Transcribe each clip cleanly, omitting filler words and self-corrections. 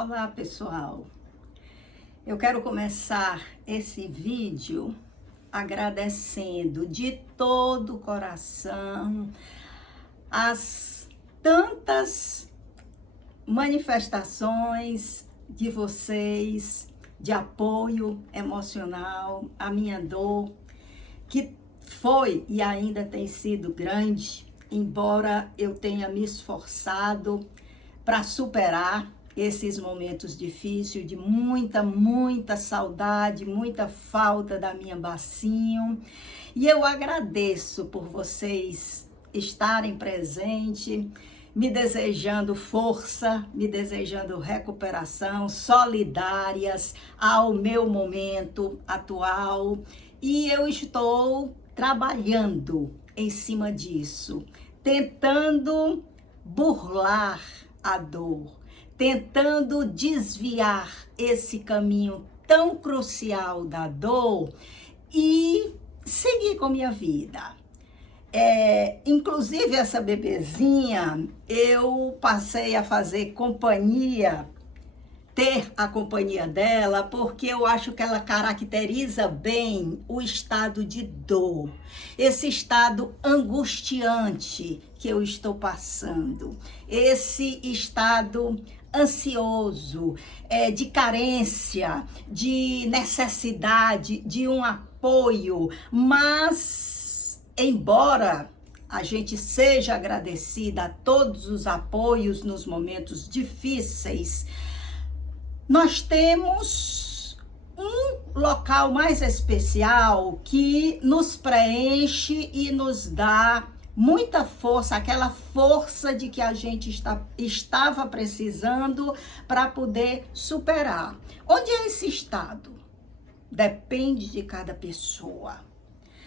Olá pessoal, eu quero começar esse vídeo agradecendo de todo o coração as tantas manifestações de vocês de apoio emocional, a minha dor que foi e ainda tem sido grande, embora eu tenha me esforçado para superar esses momentos difíceis, de muita saudade, muita falta da minha bacinho. E eu agradeço por vocês estarem presentes, me desejando força, me desejando recuperação, solidárias ao meu momento atual. E eu estou trabalhando em cima disso, tentando burlar a dor, tentando desviar esse caminho tão crucial da dor e seguir com minha vida. Inclusive essa bebezinha, eu passei a fazer companhia, ter a companhia dela, porque eu acho que ela caracteriza bem o estado de dor, esse estado angustiante que eu estou passando, esse estado ansioso, de carência, de necessidade, de um apoio, mas embora a gente seja agradecida a todos os apoios nos momentos difíceis, nós temos um local mais especial que nos preenche e nos dá muita força, aquela força de que a gente estava precisando para poder superar. Onde é esse estado? Depende de cada pessoa.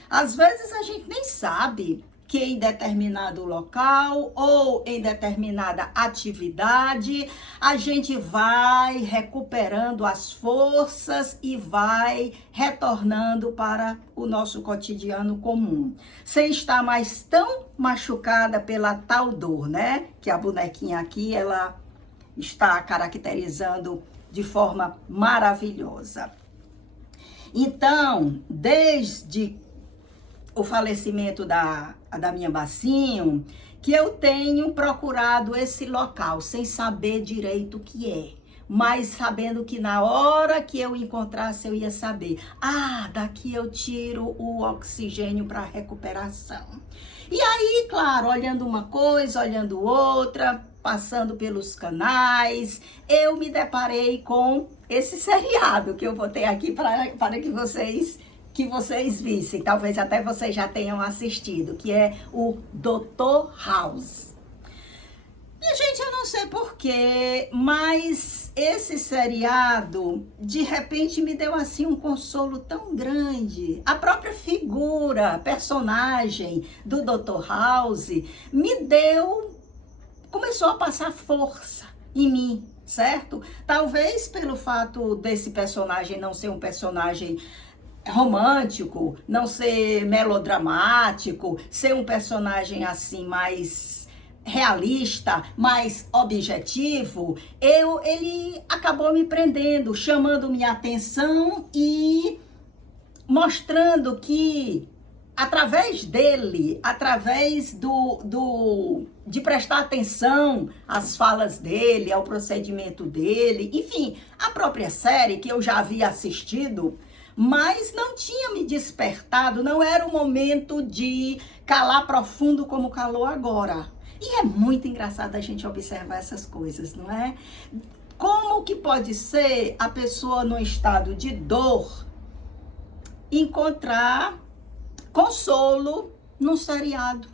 Às vezes a gente nem sabe que em determinado local ou em determinada atividade, a gente vai recuperando as forças e vai retornando para o nosso cotidiano comum, sem estar mais tão machucada pela tal dor, né? Que a bonequinha aqui, ela está caracterizando de forma maravilhosa. Então, desde o falecimento da minha bacinho, que eu tenho procurado esse local sem saber direito o que é, mas sabendo que na hora que eu encontrasse eu ia saber, daqui eu tiro o oxigênio para recuperação. E aí, claro, olhando uma coisa, olhando outra, passando pelos canais, eu me deparei com esse seriado que eu botei aqui para que vocês vissem, talvez até vocês já tenham assistido, que é o Dr. House. E, gente, eu não sei porquê, mas esse seriado, de repente, me deu, assim, um consolo tão grande. A própria figura, personagem do Dr. House, começou a passar força em mim, certo? Talvez pelo fato desse personagem não ser um personagem romântico, não ser melodramático, ser um personagem assim mais realista, mais objetivo, ele acabou me prendendo, chamando minha atenção e mostrando que através dele, através de prestar atenção às falas dele, ao procedimento dele, enfim, a própria série que eu já havia assistido, mas não tinha me despertado, não era o momento de calar profundo como calou agora. E é muito engraçado a gente observar essas coisas, não é? Como que pode ser a pessoa num estado de dor encontrar consolo num seriado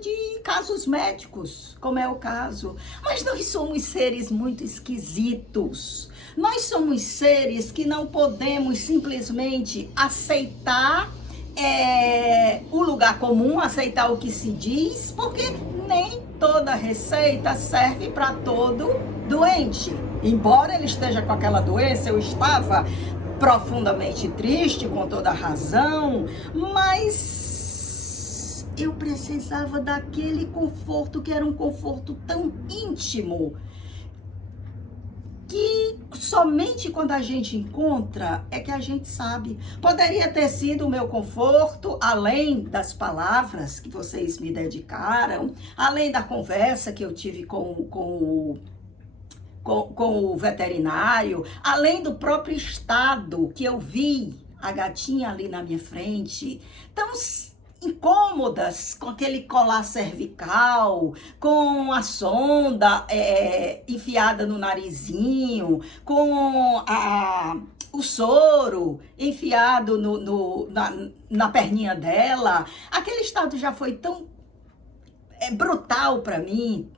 de casos médicos, como é o caso. Mas nós somos seres muito esquisitos. Nós somos seres que não podemos simplesmente aceitar o lugar comum, aceitar o que se diz, porque nem toda receita serve para todo doente. Embora ele esteja com aquela doença, eu estava profundamente triste, com toda razão, mas eu precisava daquele conforto que era um conforto tão íntimo, somente quando a gente encontra é que a gente sabe. Poderia ter sido o meu conforto, além das palavras que vocês me dedicaram, além da conversa que eu tive com o veterinário, além do próprio estado que eu vi a gatinha ali na minha frente, tão incômodas, com aquele colar cervical, com a sonda enfiada no narizinho, com o soro enfiado na perninha dela. Aquele estado já foi tão brutal para mim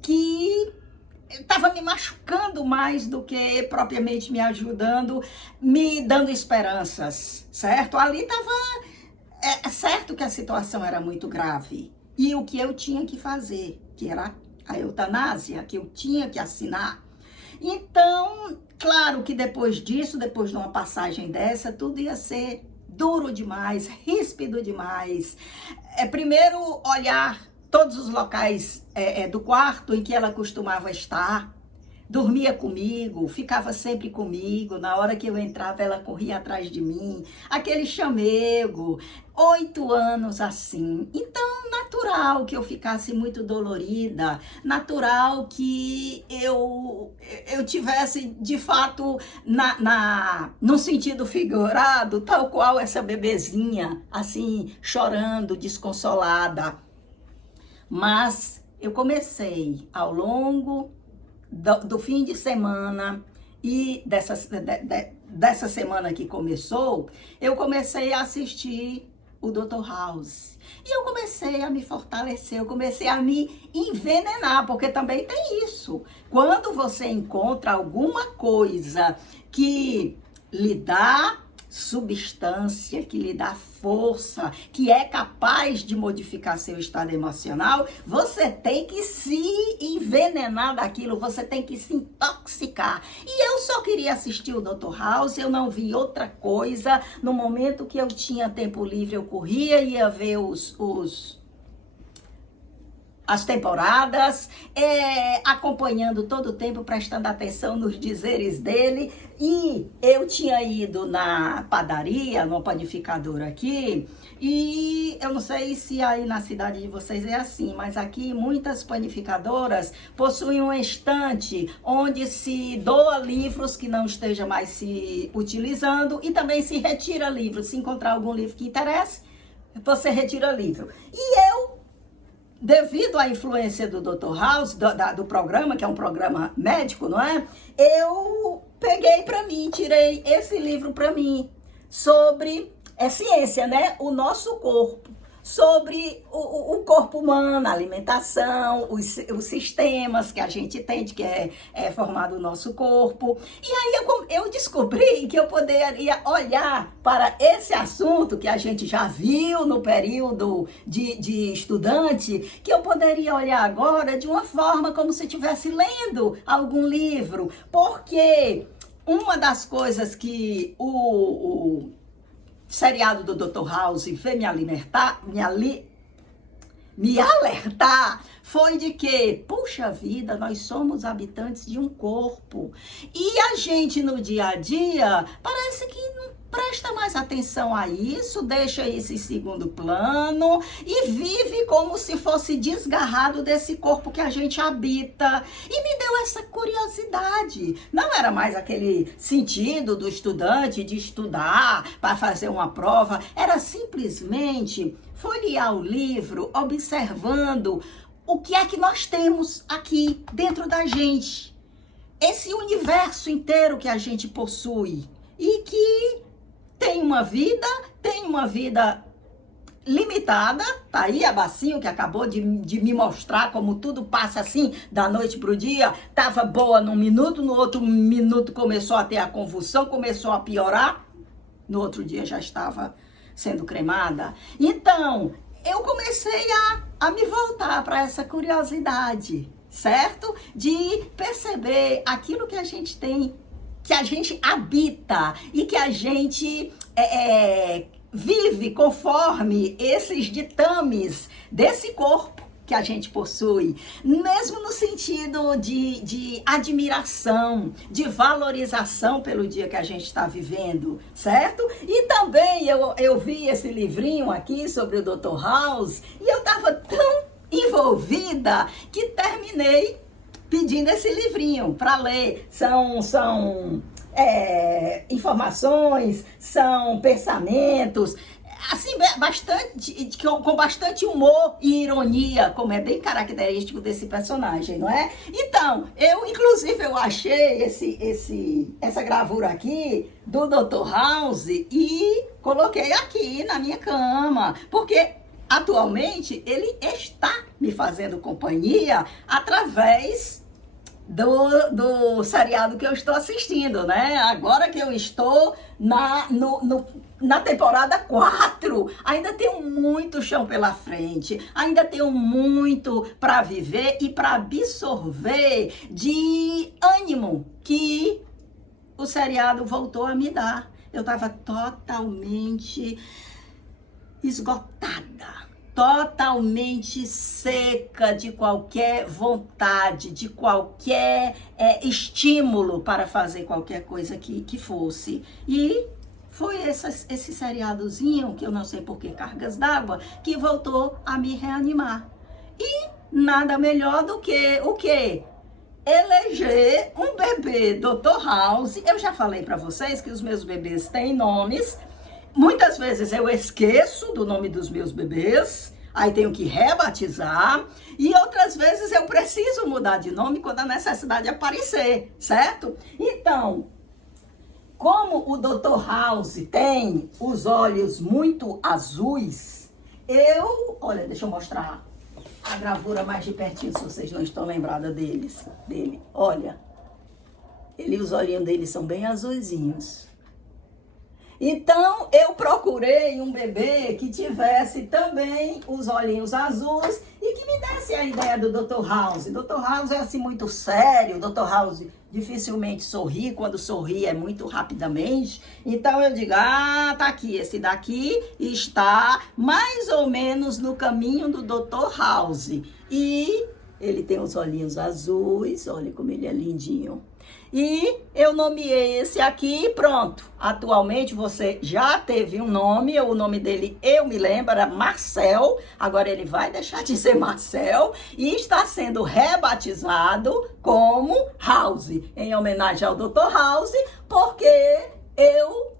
que estava me machucando mais do que propriamente me ajudando, me dando esperanças, certo? Ali estava certo que a situação era muito grave e o que eu tinha que fazer, que era a eutanásia, que eu tinha que assinar. Então, claro que depois disso, depois de uma passagem dessa, tudo ia ser duro demais, ríspido demais. Primeiro, olhar todos os locais do quarto em que ela costumava estar, dormia comigo, ficava sempre comigo, na hora que eu entrava ela corria atrás de mim, aquele chamego, 8 anos assim. Então, natural que eu ficasse muito dolorida, natural que eu tivesse, de fato, no sentido figurado, tal qual essa bebezinha, assim, chorando, desconsolada. Mas eu comecei ao longo do fim de semana e dessa semana que começou, eu comecei a assistir o Dr. House. E eu comecei a me fortalecer, eu comecei a me envenenar, porque também tem isso. Quando você encontra alguma coisa que lhe dá substância, que lhe dá força, que é capaz de modificar seu estado emocional, você tem que se envenenar daquilo, você tem que se intoxicar. E eu só queria assistir o Dr. House, eu não vi outra coisa. No momento que eu tinha tempo livre, eu corria e ia ver as temporadas, acompanhando todo o tempo, prestando atenção nos dizeres dele. E eu tinha ido na padaria, numa panificadora aqui, e eu não sei se aí na cidade de vocês é assim, mas aqui muitas panificadoras possuem um estante onde se doa livros que não esteja mais se utilizando e também se retira livros. Se encontrar algum livro que interesse, você retira livro. E eu, devido à influência do Dr. House, do programa, que é um programa médico, não é? Eu peguei para mim, tirei esse livro para mim, sobre ciência, né? O nosso corpo, sobre o corpo humano, a alimentação, os sistemas que a gente tem, de que é formado o nosso corpo. E aí eu descobri que eu poderia olhar para esse assunto que a gente já viu no período de estudante, que eu poderia olhar agora de uma forma como se estivesse lendo algum livro, porque uma das coisas que o seriado do Dr. House veio me alertar foi de que, puxa vida, nós somos habitantes de um corpo. E a gente no dia a dia parece que não presta mais atenção a isso, deixa isso em segundo plano e vive como se fosse desgarrado desse corpo que a gente habita. E me deu essa curiosidade. Não era mais aquele sentido do estudante de estudar para fazer uma prova, era simplesmente folhear o livro, observando o que é que nós temos aqui dentro da gente. Esse universo inteiro que a gente possui e que tem uma vida limitada. Tá aí a Bacinho, que acabou de me mostrar como tudo passa assim, da noite pro dia. Tava boa num minuto, no outro minuto começou a ter a convulsão, começou a piorar. No outro dia já estava sendo cremada. Então, eu comecei a me voltar para essa curiosidade, certo? De perceber aquilo que a gente tem, que a gente habita e que a gente vive conforme esses ditames desse corpo que a gente possui, mesmo no sentido de admiração, de valorização pelo dia que a gente está vivendo, certo? E também eu vi esse livrinho aqui sobre o Dr. House e eu estava tão envolvida que terminei pedindo esse livrinho para ler. São informações, são pensamentos, assim, com bastante humor e ironia, como é bem característico desse personagem, não é? Então, eu achei essa gravura aqui do Dr. House e coloquei aqui na minha cama, porque atualmente ele está me fazendo companhia através do seriado que eu estou assistindo, né? Agora que eu estou na temporada 4, ainda tenho muito chão pela frente, ainda tenho muito para viver e para absorver de ânimo que o seriado voltou a me dar. Eu estava totalmente esgotada, totalmente seca de qualquer vontade, de qualquer estímulo para fazer qualquer coisa que fosse. E foi esse seriadozinho, que eu não sei por que cargas d'água, que voltou a me reanimar. E nada melhor do que o quê? Eleger um bebê Dr. House. Eu já falei para vocês que os meus bebês têm nomes. Muitas vezes eu esqueço do nome dos meus bebês, aí tenho que rebatizar, e outras vezes eu preciso mudar de nome quando a necessidade aparecer, certo? Então, como o Dr. House tem os olhos muito azuis, olha, deixa eu mostrar a gravura mais de pertinho, se vocês não estão lembradas dele. Olha, os olhinhos dele são bem azulzinhos. Então, eu procurei um bebê que tivesse também os olhinhos azuis e que me desse a ideia do Dr. House. Dr. House é assim muito sério, Dr. House dificilmente sorri, quando sorri é muito rapidamente. Então, eu digo, tá aqui, esse daqui está mais ou menos no caminho do Dr. House. E ele tem os olhinhos azuis, olha como ele é lindinho. E eu nomeei esse aqui, pronto. Atualmente você já teve um nome, o nome dele eu me lembro, era Marcel. Agora ele vai deixar de ser Marcel e está sendo rebatizado como House, em homenagem ao Dr. House, porque eu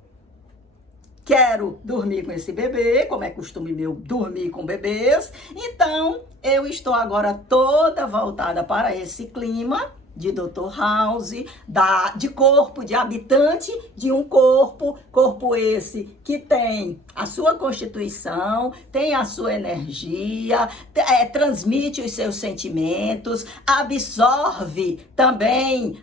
quero dormir com esse bebê, como é costume meu dormir com bebês. Então eu estou agora toda voltada para esse clima de Dr. House, de corpo, de habitante de um corpo esse que tem a sua constituição, tem a sua energia, transmite os seus sentimentos, absorve também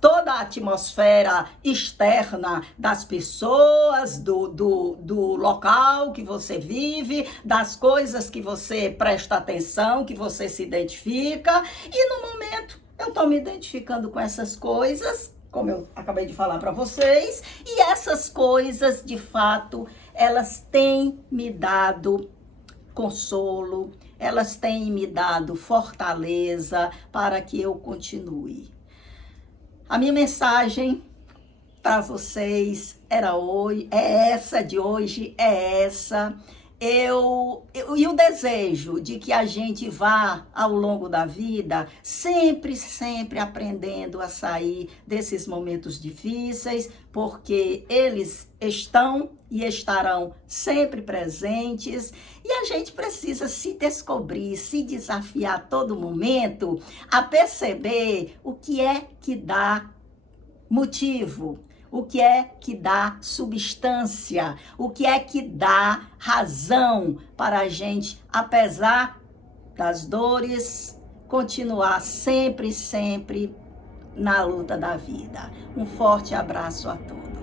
toda a atmosfera externa das pessoas, do local que você vive, das coisas que você presta atenção, que você se identifica, e no momento eu estou me identificando com essas coisas, como eu acabei de falar para vocês, e essas coisas, de fato, elas têm me dado consolo, elas têm me dado fortaleza para que eu continue. A minha mensagem para vocês é essa de hoje, e o desejo de que a gente vá ao longo da vida sempre aprendendo a sair desses momentos difíceis, porque eles estão e estarão sempre presentes, e a gente precisa se descobrir, se desafiar a todo momento a perceber o que é que dá motivo, o que é que dá substância, o que é que dá razão para a gente, apesar das dores, continuar sempre na luta da vida. Um forte abraço a todos.